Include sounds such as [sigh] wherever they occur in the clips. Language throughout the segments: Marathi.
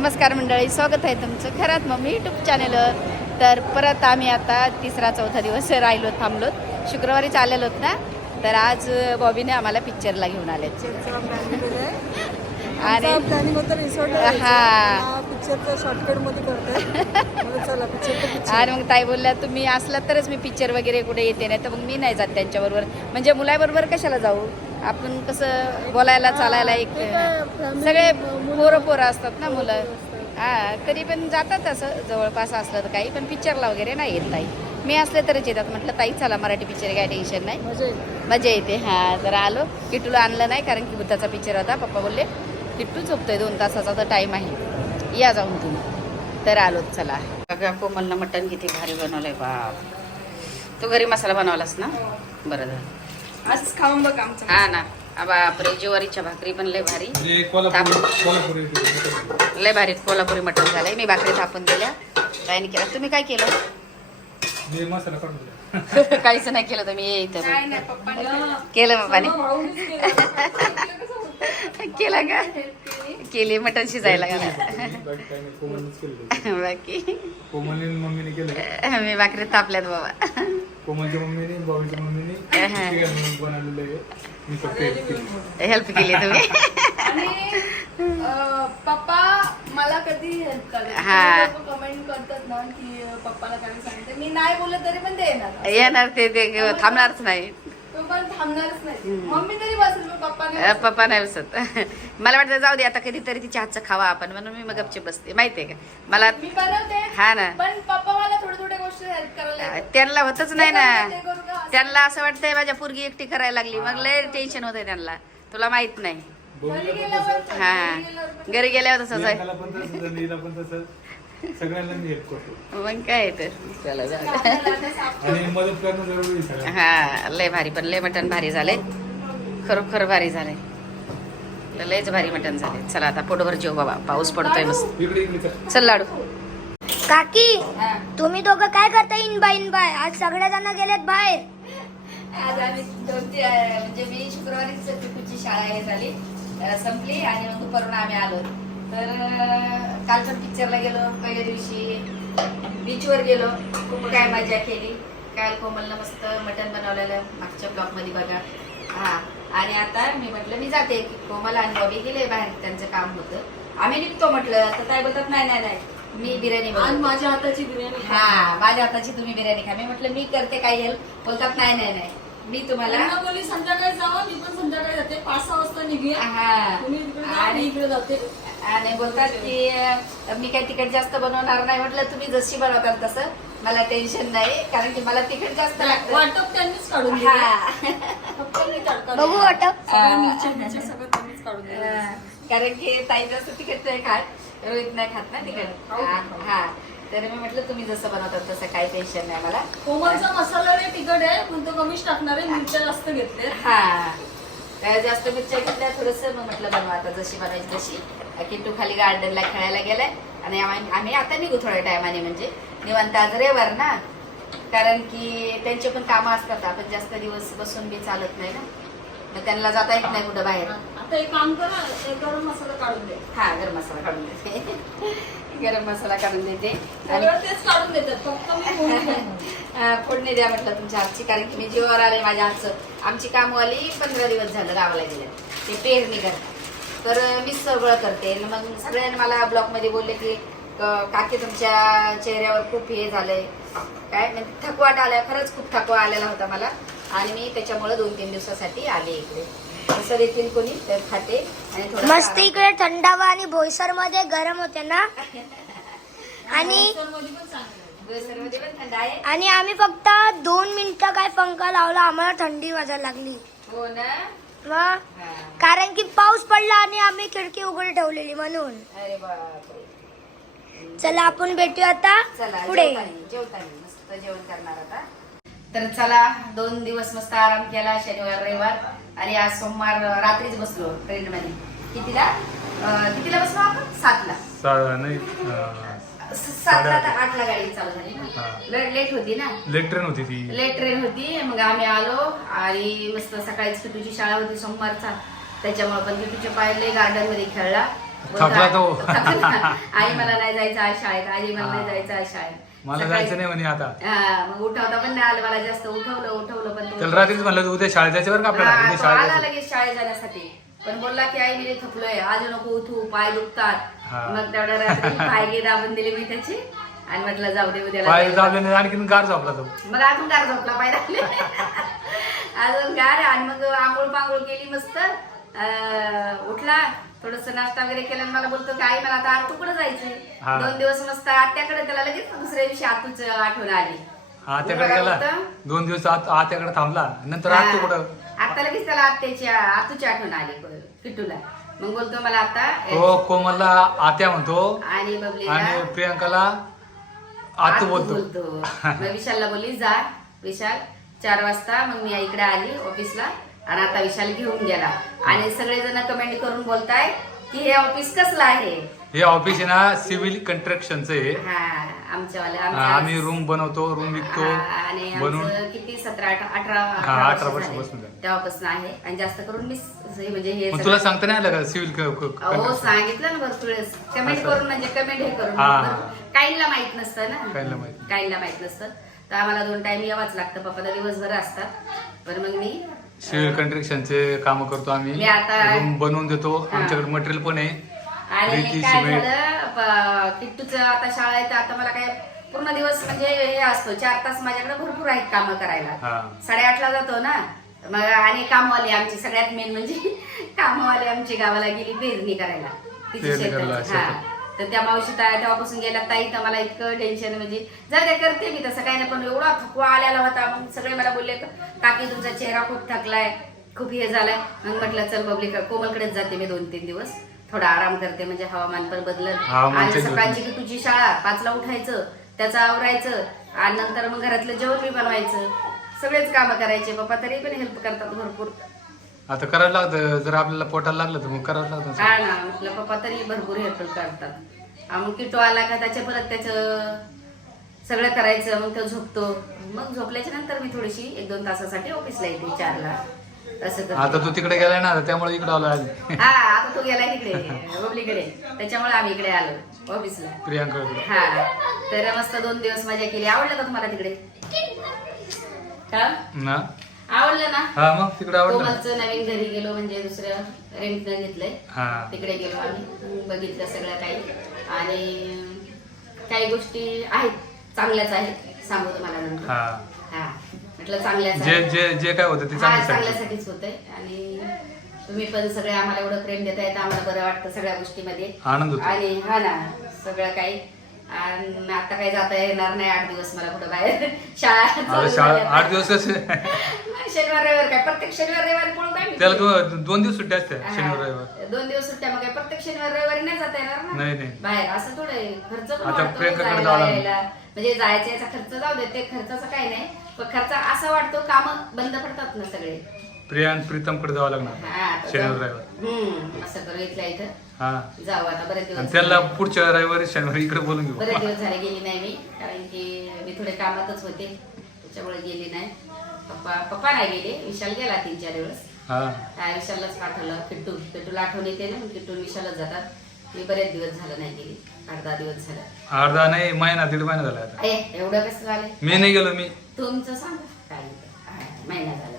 नमस्कार मंडळी स्वागत आहे तुमचं खरात मम्मी युट्यूब चॅनलवर तर परत आम्ही आता तिसरा चौथा दिवस राहिलो थांबलोत. शुक्रवारी चाललेलोत ना तर आज बॉबीने आम्हाला पिक्चरला घेऊन आले. आणि हा. पिक्चरचं शॉर्टकटमध्ये करतोय. आणि मग ताई बोलल्या तुम्ही असला तरच मी पिक्चर वगैरे कुठे येते नाही. तर मग मी नाही जात त्यांच्याबरोबर. म्हणजे मुलाबरोबर कशाला जाऊ? आपण कसं बोलायला चालायला एक सगळे पोरं पोरं असतात ना मुलं. हा कधी पण जातात असं जवळपास असलं तर काही पण पिक्चरला वगैरे नाही येत ताई. मी असले तरच येतात. म्हटलं ताई चला मराठी पिक्चर काय टेन्शन नाही. मजा येते. हा तर आलो. किट्टूला आणलं नाही कारण की बुद्धाचा पिक्चर होता. पप्पा बोलले किट्टू झोपतोय दोन तासाचा तर टाईम आहे. या जाऊन तुम्ही. तर आलो चला. बघा कोमलनं मटण किती भारी बनवलंय बाप. तू घरी मसाला बनवलास ना? बरं झालं. आज खाऊन बघ आमचं. हा ना. बापरे ज्वारीच्या भाकरी पण लय भारी. म्हणजे लय भारी कोल्हापुरी मटण झालंय. मी भाकरी थापून दिल्या. काय नाही केलं. तुम्ही काय केलं? मी [laughs] काहीच नाही केलं तुम्ही. ये इथं. केलं पप्पाने? [laughs] केलं. का? केली. मटण शिजायला बाकी [laughs] मी भाकरी तापल्यात बाबा. कोमलच्या मम्मीने बाबाच्या मम्मीने चिकन बनवलेलं आहे. मी फक्त help केली. हेल्प केली तुम्ही? [laughs] आणि पप्पा मला कधी हेल्प हा. करतात कमेंट करतात ना की अं, पप्पाला काय सांगते मी नाही बोलत तरी पण ते येणार. येणार ते ते थांबणारच नाही. तो पण थांबणारच नाही. मम्मी तरी बसेल पण पप्पा नाही अ, पप्पा नाही बसत. [laughs] मला वाटतं जाऊ दे आता कधीतरी तिच्या हातचं खावा आपण. म्हणून मी मग गपचूप बसते. माहितीये का? मला मी बनवते हा ना. पण पप्पा मला थोड्या थोड्या त्यांना होतच नाही ना? त्यांना असं वाटतंय माझ्या पोरगी एकटी करायला लागली. मग लय टेन्शन होतंय त्यांना. तुला माहीत नाही. घरी गेल्यावर पण- हा. घरी गेल्यावर तसंच आहे. तसं सगळ्यांना मग काय तर? चला हा लय भारी पण लय मटण भारी झाले खरोखर भारी झाले लयच भारी मटण झाले चला आता पोटभर जेव बाबा. पाऊस पडतोय मस्त. चल लाडू. काकी तुम्ही दोघं काय करता इन इनबाय बाय आज सगळ्या जण गेलेत बाहेर. आज आम्ही दोन ती- अं, म्हणजे मी शुक्रवारीच टिकूची शाळा हे झाली अं, संपली आणि मग दुपारून आम्ही आलो. तर अं, पिक्चरला गेलो पहिल्या दिवशी बीचवर गेलो. खूप काय मजा केली. काल कोमलनं मस्त मटण बनवलेलं मागच्या ब्लॉकमध्ये बघा. हा आणि आता मी म्हटलं मी जाते. कोमल आणि बॉबी गेले बाहेर त्यांचं काम होतं. आम्ही निघतो म्हटलं तर काय बोलतात नाही नाही नाही. मी बिर्याणी आज बनवते." माझ्या हाताची बिर्याणी. हा माझ्या हाताची तुम्ही बिर्याणी खा. मी म्हटलं मी करते काय हेल्प बोलतात नाही नाही नाही. मी तुम्हाला संध्याकाळी जावा मी पण संध्याकाळी जाते. पाच सहा वाजता निघूया. हा. तुम्ही इकडे जा, मी आणि इकडे जाते. आणि बोलतात की अं, मी काही तिखट जास्त बनवणार नाही. म्हटलं तुम्ही जशी बनवताल तसं. मला टेन्शन नाही कारण की मला तिखट जास्त लागतं. वाटप त्यांनीच काढून दिलं. हा. फक्त मी काढ- बघू वाटप. सगळं मिरच्या- मिरच्या सगळं त्यांनीच काढून दिलं. अं, कारण की ताई जास्त तिखट नाही खात. रोहित नाही खात ना खाऊ, हा, खाऊ. हा तर मी म्हटलं तुम्ही जसं बनवतात तसं काही टेन्शन नाही मला. कोमलचा मसाला रे तिखट आहे पण तो कमीच टाकणार आहे मिरच्या जास्त घेतले हा. काय जास्त मिरच्या घेतल्या थोडस मग म्हटलं बनवा आता जशी बनायची तशी. किट्टू खाली गार्डनला खेळायला गेलाय. आणि आम्ही आम्ही आता निघू थोड्या टायमाने म्हणजे. निवांत आज रविवार ना. कारण की त्यांचे पण कामं असतात आपण जास्त दिवस बसून बी चालत नाही ना. मग त्यांना जाता येत नाही कुठं बाहेर. आता एक काम करा एक गरम मसाला काढून दे. हा गरम मसाला काढून देते. गरम मसाला काढून देते. आणि सगळं तेच काढून देतात फक्त मी फोडणी [laughs] देते. अं, फोडणी द्या म्हटलं तुमच्या हातची कारण की मी जीवावर आले माझ्या हातचं. आमची कामवाली पंधरा दिवस झालं गावाला गेले. ते पेरणी करतात. तर मीच सगळं करते. आणि मग सगळ्यांनी मला ब्लॉगमध्ये बोलले की क- काकी तुमच्या चेहऱ्यावर खूप हे झालंय. काय? म्हणजे थकवाट आला खरंच खूप थकवा आलेला होता मला. आणि मी त्याच्यामुळे दोन तीन दिवसासाठी आले इकडे. असं देखील कोणी तर खाते आणि थोडं मस्त इकडे थंडावा आणि बोईसरमध्ये गरम होते ना? [laughs] आणि मध्ये पण थंड आहे. आणि आम्ही फक्त दोन मिनिटं काय पंखा लावला आम्हाला थंडी वाजायला लागली. हो ना? मग हा. कारण की पाऊस पडला आणि आम्ही खिडकी उघडी ठेवलेली म्हणून. अरे बापरे. चला आपण भेटू आता चला पुढे. जेवतानी जेवतानी मस्त जेवण करणार आता. तर चला दोन दिवस मस्त आराम केला शनिवार रविवार. आणि आज सोमवार रात्रीच बसलो ट्रेन मध्ये कितीला कितीला बसलो आपण? सातला. सातला तर आठला. गाडी चालू झाली. ना लेट होती ना? लेट ट्रेन होती ती. लेट ट्रेन होती. मग आम्ही आलो आणि मस्त सकाळीच तुझी शाळा होती सोमवारचा. त्याच्यामुळे पण तुझ्या पाहिले गार्डनमध्ये खेळला. [laughs] आई मला नाही जायचं आज शाळेत. आई मला नाही जायचं आज शाळेत. मला सकाळी- जायचं नाही म्हणे आता. हा, मग उठवता पण नाही आलं मला जास्त उठवलं उठवलं पण तो- त्याला रात्रीच म्हणलं होतं, उद्या शाळेत जायचं बरं का आपल्याला? हा, उद्या तो शाळेत आला जायचं. लगेच शाळेत जाण्यासाठी. पण बोलला की आई मी लई थकलोय. आज नको उठू पाय दुखतात. हा. मग तेवढ्या रात्री [laughs] पाय गे दाबून दिले मी त्याचे. आणि म्हटलं जाऊ दे उद्याला पाय जायला. जावले नाही आणखीन गार झोपला तो. मग अजून गार झोपला पाय दाबले. [laughs] अजून गार आणि मग आंघोळ पांघोळ केली मस्त. उठला थोडस नाश्ता वगैरे केला आणि मला बोलतो की आई मला आता आतू कुठं जायचंय हा. दोन दिवस मस्त आत्याकडे त्याला लगेच दुसऱ्या दिवशी आतूच आठवण आली. हा गेला. दोन दिवस आत आत्याकडे थांबला. नंतर आत तो कुठं आता लगेच त्याला आत्याची आतूची आठवण आली किटूला मग बोलतो मला आता तो कोमलला आत्या म्हणतो. आणि आणि प्रियांकाला आतू बोलतो. विशालला बोलली जा विशाल चार वाजता. मग मी इकडे आली ऑफिसला आणि आता विशाल घेऊन गेला. आणि सगळेजण कमेंट करून बोलताय की हे ऑफिस कसलं आहे? हे ऑफिस आहे ना सिव्हिल कंस्ट्रक्शनचं आहे. हा आमच्यावाले आम्ही रूम बनवतो रूम विकतो आणि बनवून. आमचं किती? सतरा अठरा अठरा हा, अठरा अठरा वर्ष वर्षापासून झाले. झाले. तेव्हापासून आहे. आणि जास्त करून मी स- म्हणजे हे मग सगळं- तुला सांगता नाही आलं का सिव्हिल हो सांगितलं ना भरपूर वेळेस. कमेंट असं. करून म्हणजे कमेंट हे करून. हा, हा. काहींना माहीत नसतं ना. काहींना माहीत. काहींना माहीत नसतं. तर आम्हाला दोन टाइम यावंच लागतं. पप्पाला दिवसभर असतात. पण मग मी सिव्हिल कंस्ट्रक्शनचे काम करतो आम्ही. मी आता- रूम बनवून देतो. आमच्याकडे मटेरियल पण आहे. आणि रेती, काय सिमेंट. झालं प- किट्टूचं आता शाळा आहे तर आता मला काय पूर्ण दिवस म्हणजे हे असतो. चार तास माझ्याकडे भरपूर आहेत कामं करायला. हा. साडेआठला जातो ना. मग आणि कामवाली आमची सगळ्यात मेन म्हणजे [laughs] कामवाली आमची गावाला गेली पेरणी करायला. तिची पेरणी करायला, शेताची हा तर त्या मावशी ताई तेव्हापासून गेल्या. ताई तर मला इतकं टेन्शन म्हणजे जाऊ द्या करते मी तसं काही नाही पण एवढा थकवा आलेला होता. मग सगळे मला बोलले काकी तुमचा चेहरा खूप थकलाय खूप हे झालाय. मग म्हटलं चल बबली कोमलकडेच जाते मी दोन तीन दिवस. थोडा आराम करते म्हणजे हवामान पण बदलत आणि. सकाळची की तुझी शाळा पाचला उठायचं त्याचं आवरायचं आणि नंतर मग घरातलं जेवण बी बनवायचं. सगळेच कामं करायचे पप्पा तरी पण हेल्प करतात भरपूर. आता करायला लागतं जर आपल्याला पोटाला लागलं तर मग करावं लागतं. हा ना म्हटलं पप्पा तरी भरपूर हेल्प करतात. मग किटो आला का त्याच्या परत त्याचं सगळं करायचं मग तो झोपतो. मग झोपल्याच्या नंतर मी थोडीशी एक दोन तासासाठी ऑफिसला येते चारला. असं करते. आता तू तिकडे गेलाय ना त्यामुळे इकडे आलो आज हा आता तो गेला तिकडे बबलीकडे त्याच्यामुळे आम्ही इकडे आलो ऑफिसला प्रियांकडे हा तर मस्त दोन दिवस मजा केली. आवडलं का तुम्हाला तिकडे? का ना? आवडलं ना? हा मग तिकडे आवडलं. कोमलचं नवीन घरी गेलो म्हणजे दुसरं रेंटनं घेतलंय. हा. तिकडे गेलो आम्ही बघितलं सगळं काही. आणि काही गोष्टी आहेत चांगल्याच आहेत सांगू तुम्हाला नंतर. हा. हा. म्हटलं चांगल्याच जे आहेत. जे जे काय होतं ते हा चांगलं चांगल्यासाठीच होतंय. आणि तुम्ही पण सगळे आम्हाला एवढं प्रेम देताय तर आम्हाला बरं वाटतं सगळ्या गोष्टीमध्ये. आनंद होतो. आणि हा ना सगळं काही आणि आता काही जाता येणार नाही आठ दिवस मला कुठं बाहेर शाळा. आठ दिवस कसे शनिवार रविवार काय प्रत्येक शनिवार रविवारी पळून काय त्याला दो- दोन दिवस सुट्ट्या असत्या शनिवार रविवार. दोन दिवस सुट्ट्या मग काय प्रत्येक शनिवार रविवारी नाही जाता येणार ना नाही नाही बाहेर असं थोडं आहे. खर्च पण आता वाढतो प्रियंकाकडे जायला, जावं लागलं. यायला. म्हणजे जायचा याचा खर्च जाऊ दे ते खर्चाचं काही नाही पण खर्च असा वाटतो काम बंद पडतात ना सगळे प्रिया आणि प्रीतमकडे जावं लागणार. हा, आता शनिवार जाऊ. रविवार. हम्म असं करू इथल्या इथं. हा. जाऊ आता बरेच आणि दिवस त्याला पुढच्या रविवारी शनिवारी इकडे बोलून घेऊ. बरेच दिवस झाले गेली नाही मी कारण की मी थोडे कामातच होते. त्याच्यामुळे गेली नाही. पप्पा पप्पा नाही गेले. विशाल गेला तीन चार दिवस. हा. काय विशाललाच पाठवलं. किट्टू किट्टूला आठवण येते ना किट्टू विशालच जातात. मी बरेच दिवस झालं नाही गेली. आठ दहा दिवस झालं. अर्धा नाही महिना दीड महिना झाला आता. ए एवढं कसं झालं? मी नाही गेलो मी. तुमचं सांगा. काय हा, महिना झाला.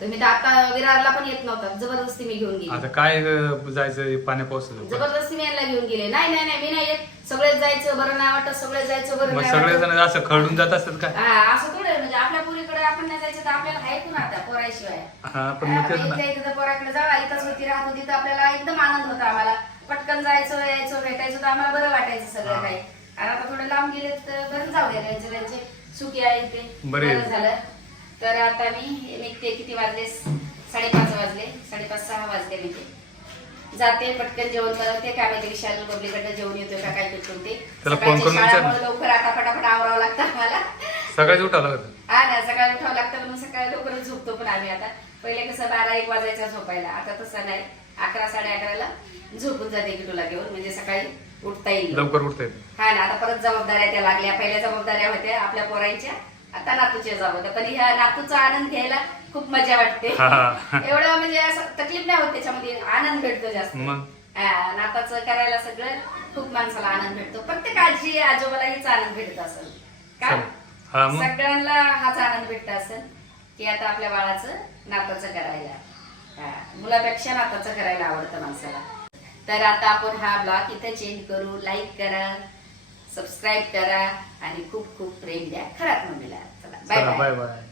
तुम्ही तर आता विरारला पण येत नव्हता. जबरदस्ती मी घेऊन गेली. आता काय अं, जायचं पाण्या पावसाचं. जबरदस्ती मी यांना घेऊन गेले. नाही नाही नाही मी नाही येत. सगळेच जायचं बरं नाही वाटत सगळे जायचं बरं मग नाही सगळे वाटत. जण असं खरडून जात असतात का? हा, असं थोडं आहे, म्हणजे आपल्या पुरीकडे आपण नाही जायचं तर आपल्याला आहे पुन्हा आता पोराशिवाय? हा पण मग तेच ना. इथं तर पोराकडे जावा इथंच होती राहत होती तर आपल्याला एकदम आनंद होता आम्हाला. पटकन जायचं यायचं भेटायचं तर आम्हाला बरं वाटायचं सगळं हा. काही. आणि आता थोडं लांब गेले तर बरं जाऊ द्या त्यांचे त्यांचे सुखी आहे ते. बरे. बरं झालं. तर आता मी निघते. किती वाजले? साडेपाच वाजले. साडेपाच सहा वाजले म्हणजे जाते पटकन जेवण करते काय माहिती विशाल बबलीकडे जेवण येतोय का काय करतो ते. शाळामुळे लवकर आता फटाफट आवरावं लागतं आम्हाला. सकाळीच उठावं लागतं. हा ना सकाळी उठावं लागतं म्हणून सकाळी लवकरच झोपतो पण आम्ही आता. पहिले कसं बारा एक वाजायचा झोपायला. आता तसं नाही. अकरा साडे अकराला झोपून जाते की तुला घेऊन. म्हणजे सकाळी उठता येईल. लवकर उठता येतं हा ना आता परत जबाबदाऱ्या त्या लागल्या. पहिल्या जबाबदाऱ्या होत्या आपल्या पोरांच्या. आता नातूच्या जबाबदाऱ्या पण ह्या नातूचा आनंद घ्यायला खूप मजा वाटते. एवढं म्हणजे असं तकलीफ नाही होत त्याच्यामध्ये आनंद भेटतो जास्त. नाताचं करायला सगळं खूप माणसाला आनंद भेटतो. प्रत्येक आजी आजोबाला हीच आनंद भेटत असेल. का? सगळ्यांना हाच आनंद भेटत असेल की आता आपल्या बाळाचं नाताचं करायला. मुलापेक्षा नाताचं करायला आवडतं माणसाला. तर आता आपण हा ब्लॉग इथे चेंज करू. लाईक करा. सबस्क्राईब करा आणि खूप खूप प्रेम द्या. खरात मम्मीला चला बाय चला बाय बाय बाय